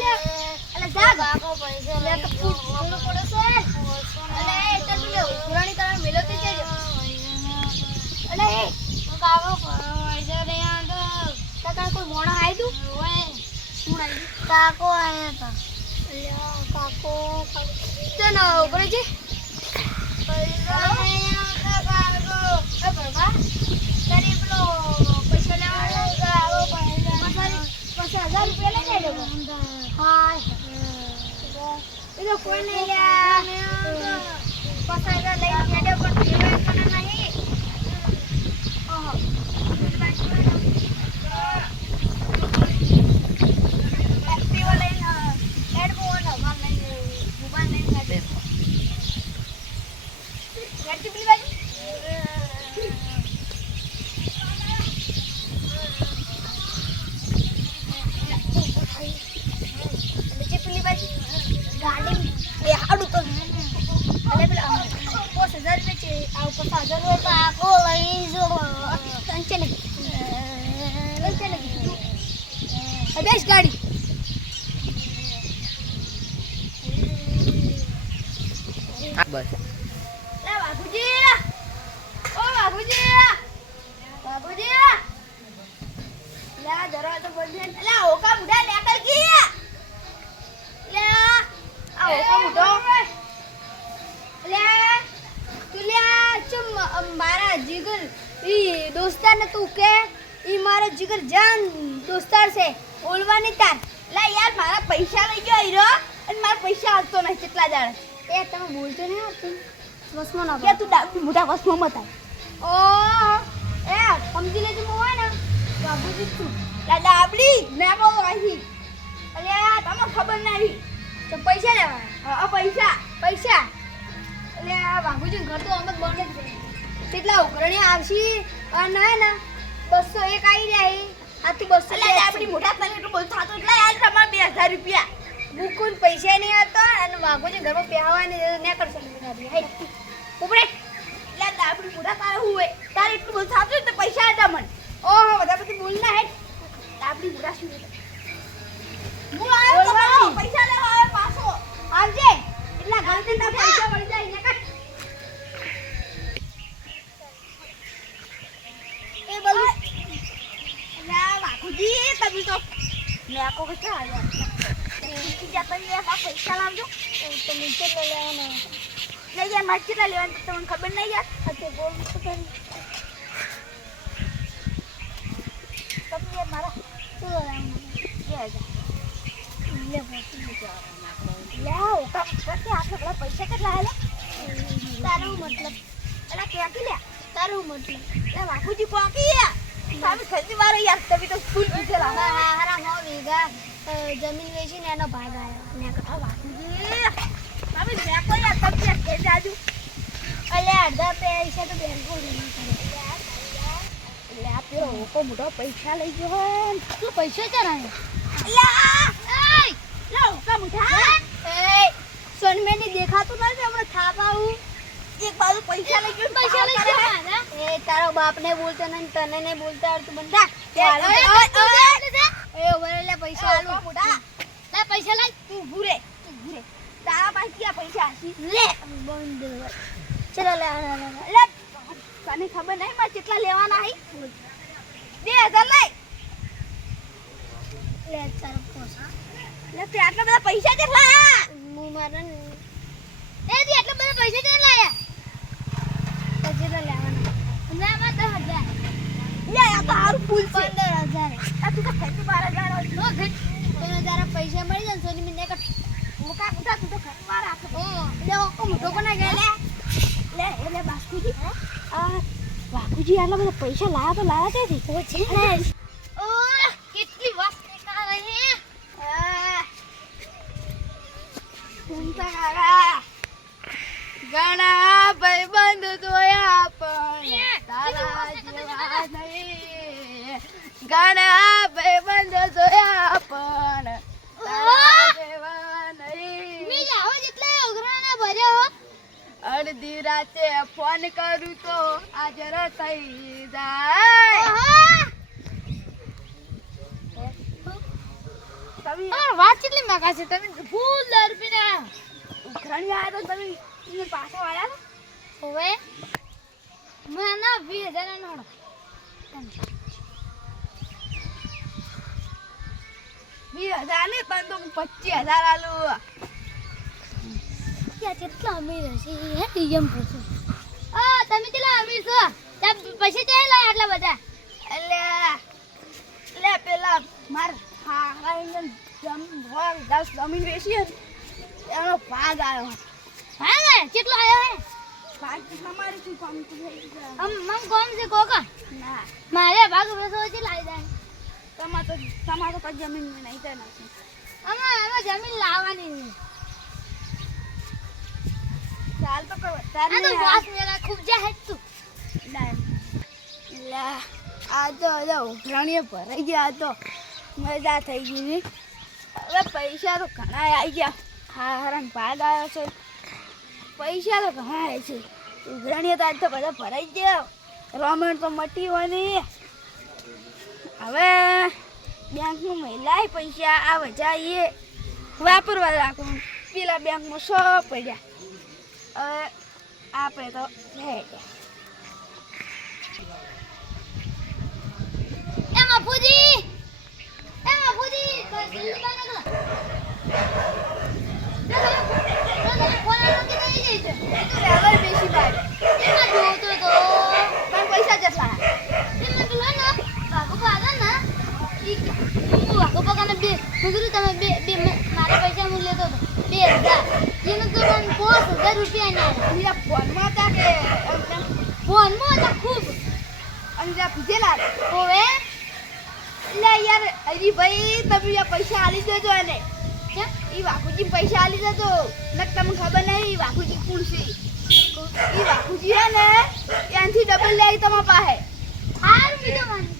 લે અલે જા કાકો પૈસા લે તો પૂછનો પડે છે અલે એ તો લે પુરાણી તારા મેલો તે છે અલે એ કાકો પૈસા રે આંદો કાકા કોઈ મોણા આઈ તું ઓય શું આઈ કાકો આયા તા અલ્યા કાકો તને ઉપર છે પૈસા રે આંદો કાકો એ બાબા તારી પેલો પૈસા લેવાનો કાકો પૈસા 1000 રૂપિયા લઈ જાય લો હા એ તો કોઈ નહીં લ્યા 5000 લઈ હેડે પણ પીવા કોને નહીં ઓહો પીવા લઈને હેડફોન ગામ લઈને મોબાઈલ લઈને હેડે હેડતી પેલી બાજુ ગાડી એ હાડું તો અલે પેલા 5000 રૂપિયા છે આ 5000 રૂપિયા તો આખો લઈ જો કંચે ને અબેશ ગાડી બસ લે બાબુજી ઓ બાબુજી બાબુજી લે જરા તો બોલ દે લે ઓકા બુડા લે કર કી લે આ ઓકા બુડો લે તું લે ચમ મારા જીગર ઈ દોસ્તાર ને તું કે ઈ મારા જીગર જાન દોસ્તાર છે ઓળવાની તાર લે યાર મારા પૈસા લઈ ગયો હીરો અને મારા પૈસા આવતો નહીં કેટલા દાડ એ તમે બોલતો નહીં આવતું વસમાં ના કે તું ડાબી મોટા વસમાં મત આય ઓ એ સમજી લેજે મો હોય ને બાબુજી તું લા ડાબડી મે કહો રહી અલ્યા તમને ખબર નહીં તો પૈસા લેવા હા પૈસા પૈસા અલ્યા બાબુજી ઘર તો અમત બંધ જ છે કેટલા ઉઘરણી આવશી અને ને 201 આવી જાય આથી 200 લા ડાબડી મોટા તને એટલું બોલ થાતો એટલે યાર તમાર 2000 રૂપિયા મુકુન પૈસા નહીં આવતા અને બાબુજી ઘરમાં પહેવાને ને કરશે ઉપરે લે ડાબડી મોટા તારે હોય તારે એટલું બોલ થાતો તો પૈસા આતા મને ઓહો બધા બધી બોલ ના હે ડાબડી મોટા શું હું આયો તો પૈસા લેવા આવે પાછો આવજે એટલા ઘરથી તા પૈસા મળી જાય ને કાટ એ બોલ લા બાબુજી તમે તો મેકો કે ચાલે ઈ જાતા લે આ પૈસા લાવજો તો નીચે લઈ લેવાનો લઈ યાર માર કેટલા લેવાનું તમને ખબર નહીં યાર અતે બોલ તો કરી તમને મારા શું લેવાનું લે લે ઓકા કરતે આટલા પૈસા કેટલા આલે તારું મતલબ એલા ક્યાંથી લે તારું મતલબ લે બાપુજી પોકી સામે ખરીદી મારે યાર તમે તો ફૂલ પીછે લાવા હારા મો વીઘા જમીન વેચીને એનો ભાગ આવ્યો ને કહા બાપુજી તમે મેકો યાર તમે કે જાજુ અલે અડધા પૈસા તો બેંકો લઈને કરે લે આ પેલો ઓકો મોટો પૈસા લઈ ગયો હે તું પૈસા ચરાય લે લે ઓકા મુઠા એ સોનમેની દેખાતું નથી હમણાં થાપ આવું એક બાજુ પૈસા લઈ ગયો એ તારો બાપ ને બોલતો નહીં તને ને બોલતા આવતું બંધા એ ઓરે લે પૈસા આલુ મોટા લે પૈસા લઈ તું ભૂરે તારા પાસે ક્યાં પૈસા હશે લે બંધ ચલો લે લે તને ખબર નહીં મારે કેટલા લેવાના હી 2000 લઈ લે તારો પોસા લે તે આટલા બધા પૈસા કેટલા હું મારા એ દી આટલા બધા પૈસા કેટલા લાયા કેટલા લેવાના ના માં 10000 લે આ તો હારું ફૂલ 15000 આ તું તો ખેતી 12000 નો ઘટ તને જરા પૈસા મળી જાય સોની મને એક મોકા ઉઠા તું તો ખરવા રાખ લે ઓ મોટો કોના ગયા લે બાસ્કુજી આ બાકુજી આટલા બધા પૈસા લાયા તેથી તો છે ઓ કેટલી વાત કરા રહી હે સુનતા કાકા ઘણા ભાઈબંધ જોયા પણ તારા જેવા નહીં ઘણા ભાઈબંધ જોયા પણ તારા જેવા નહીં મી જાવ જેટલે ઉઘરાણા ભર્યો અડધી રાતે ફોન કરું તો હાજર થઈ જાય વાત કેટલી મકા છે તમે ફૂલ દારૂ પીને આયા ઉઘરાણી આવ્યા તો તમે એને પાછા વાળ્યા હવે મને 20,000 નોડો 20,000 ને તને તો હું 25,000 આલું ક્યાં કેટલા અમીર હશે હે એમ પૂછું તમે કેટલા અમીર છો પૈસા ક્યાં લાયા આટલા બધા એટલે પેલા માર હા જમીન વેચી હતી એનો ભાગ આવ્યો હા ને કેટલો આયો હે ભાગ તમારે શું કામ મમ કોમ છે કોકા ના મારે ભાગ બેસો છે લાઈ દે તમારે તો જમીન નહીં તો નથી અમે જમીન લાવવાની છે ચાલ તો કોઈ આ તો વાસ મેરા ખૂબ જા હે તું આ તો ઉઘરાણીએ ભરાઈ ગયા તો મજા થઈ ગઈ ને હવે પૈસા તો ઘણા આવી ગયા હારાનો ભાગ આવ્યો છે પૈસા તો ઘણા આવે છે ઉઘરાણીએ તો આજ તો બધા ભરાઈ ગયા રોમેન્ટ તો મટી હોય ને હવે બેંકનું મહિલાએ પૈસા આ વજા એ વાપરવા રાખવું પેલા બેંકમાં સો પડ્યા હવે આપણે તો એમાં ફૂજી કઈ ફોન આનો કે નહીં જઈશે રેવર બેસી બાય એમાં જોતો તો પણ પૈસા જેટલા એમાં તો ના બાબુ પાગા ના ઈ હું બાબુ પાગાને બે મુગરી તમે બે મારા પૈસા હું લેતો તો 2,000 એનું તો મને 5,000 રૂપિયા ના અને ફોનમાં હતા કે ફોનમાં હતા ખૂબ અને પૂછેલા હોવે એટલે યાર હરીભાઈ તમે આ પૈસા આલી દેજો એને કેમ ઈ વાકુજી પૈસા આલી દેજો નક તમને ખબર નહીં વાકુજી કોણ છે ઈ વાકુજી હે ને ત્યાંથી ડબલ લે તમારા પાસે હારું બીજો મને